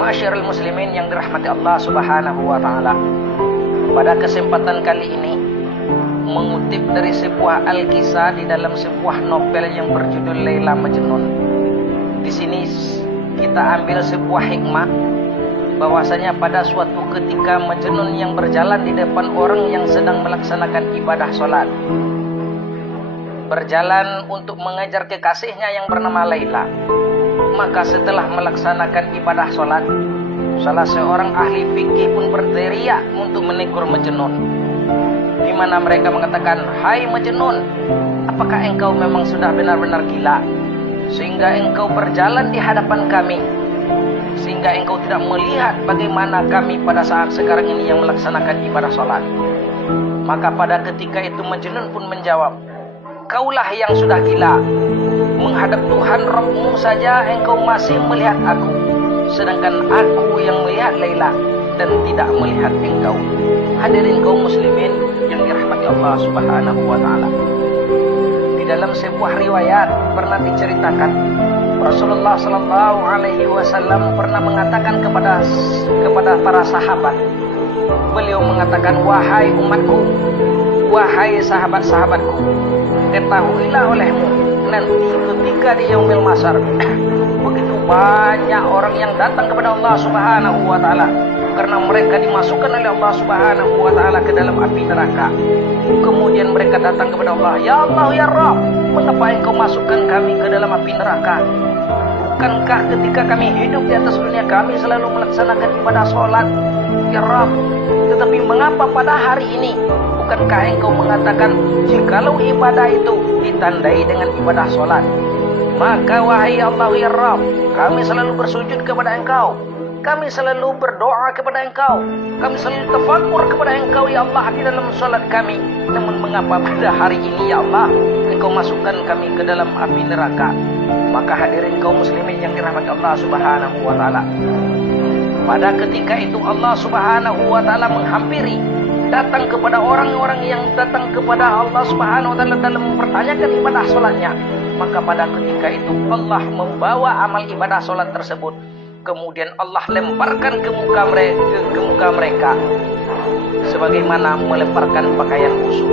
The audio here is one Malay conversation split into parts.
Ma'asyiral muslimin yang dirahmati Allah Subhanahu wa taala. Pada kesempatan kali ini mengutip dari sebuah alkisah di dalam sebuah novel yang berjudul Laila Majnun. Di sini kita ambil sebuah hikmah bahwasanya pada suatu ketika Majnun yang berjalan di depan orang yang sedang melaksanakan ibadah sholat, berjalan untuk mengejar kekasihnya yang bernama Laila. Maka setelah melaksanakan ibadah sholat, salah seorang ahli fikih pun berteriak untuk menegur Majnun, di mana mereka mengatakan, "Hai Majnun, apakah engkau memang sudah benar-benar gila sehingga engkau berjalan di hadapan kami, sehingga engkau tidak melihat bagaimana kami pada saat sekarang ini yang melaksanakan ibadah sholat?" Maka pada ketika itu Majnun pun menjawab, "Kaulah yang sudah gila. Menghadap Tuhan Rabbmu saja engkau masih melihat aku, sedangkan aku yang melihat Laila dan tidak melihat engkau." Hadirin kaum muslimin yang dirahmati Allah Subhanahu wa taala. Di dalam sebuah riwayat pernah diceritakan Rasulullah sallallahu alaihi wasallam pernah mengatakan kepada para sahabat. Beliau mengatakan, "Wahai umatku, wahai sahabat-sahabatku, ketahuilah olehmu nanti ketika di yaumil mahsyar begitu banyak orang yang datang kepada Allah Subhanahu wa taala karena mereka dimasukkan oleh Allah Subhanahu wa taala ke dalam api neraka. Kemudian mereka datang kepada Allah, 'Ya Allah, ya Rabb, mengapa engkau masukkan kami ke dalam api neraka? Bukankah ketika kami hidup di atas dunia kami selalu melaksanakan ibadah sholat, ya Rabb? Tetapi mengapa pada hari ini bukankah engkau mengatakan jikalau ibadah itu ditandai dengan ibadah sholat, maka wahai Allah ya Rabb, kami selalu bersujud kepada engkau, kami selalu berdoa kepada engkau, kami selalu tafakur kepada engkau ya Allah di dalam sholat kami. Namun mengapa pada hari ini ya Allah engkau masukkan kami ke dalam api neraka?" Maka hadirin kaum muslimin yang dirahmati Allah Subhanahu wa taala, pada ketika itu Allah Subhanahu wa taala menghampiri datang kepada orang-orang yang datang kepada Allah Subhanahu wa taala dalam mempertanyakan ibadah salatnya. Maka pada ketika itu Allah membawa amal ibadah salat tersebut, kemudian Allah lemparkan ke muka mereka sebagaimana melemparkan pakaian busuk.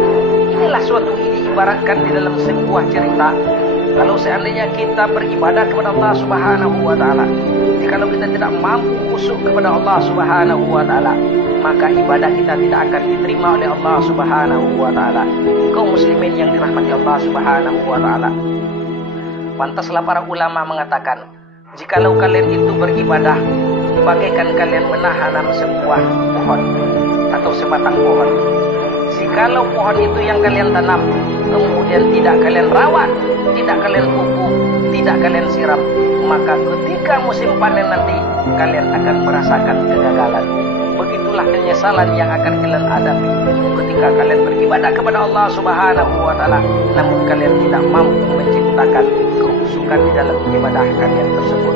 Inilah suatu diibaratkan di dalam sebuah cerita. Kalau seandainya kita beribadah kepada Allah Subhanahu wa taala, jikalau kita tidak mampu khusyuk kepada Allah Subhanahu wa taala, maka ibadah kita tidak akan diterima oleh Allah Subhanahu wa taala. Kaum muslimin yang dirahmati Allah Subhanahu wa taala, pantaslah para ulama mengatakan, jikalau kalian itu beribadah bagaikan kalian menanam sebuah pohon atau sebatang pohon. Jikalau pohon itu yang kalian tanam kemudian tidak kalian rawat, tidak kalian pupuk, tidak kalian siram, maka ketika musim panen nanti kalian akan merasakan kegagalan. Begitulah penyesalan yang akan kalian hadapi ketika kalian beribadah kepada Allah Subhanahu wa taala namun kalian tidak mampu menciptakan kehusukan di dalam ibadah kalian tersebut.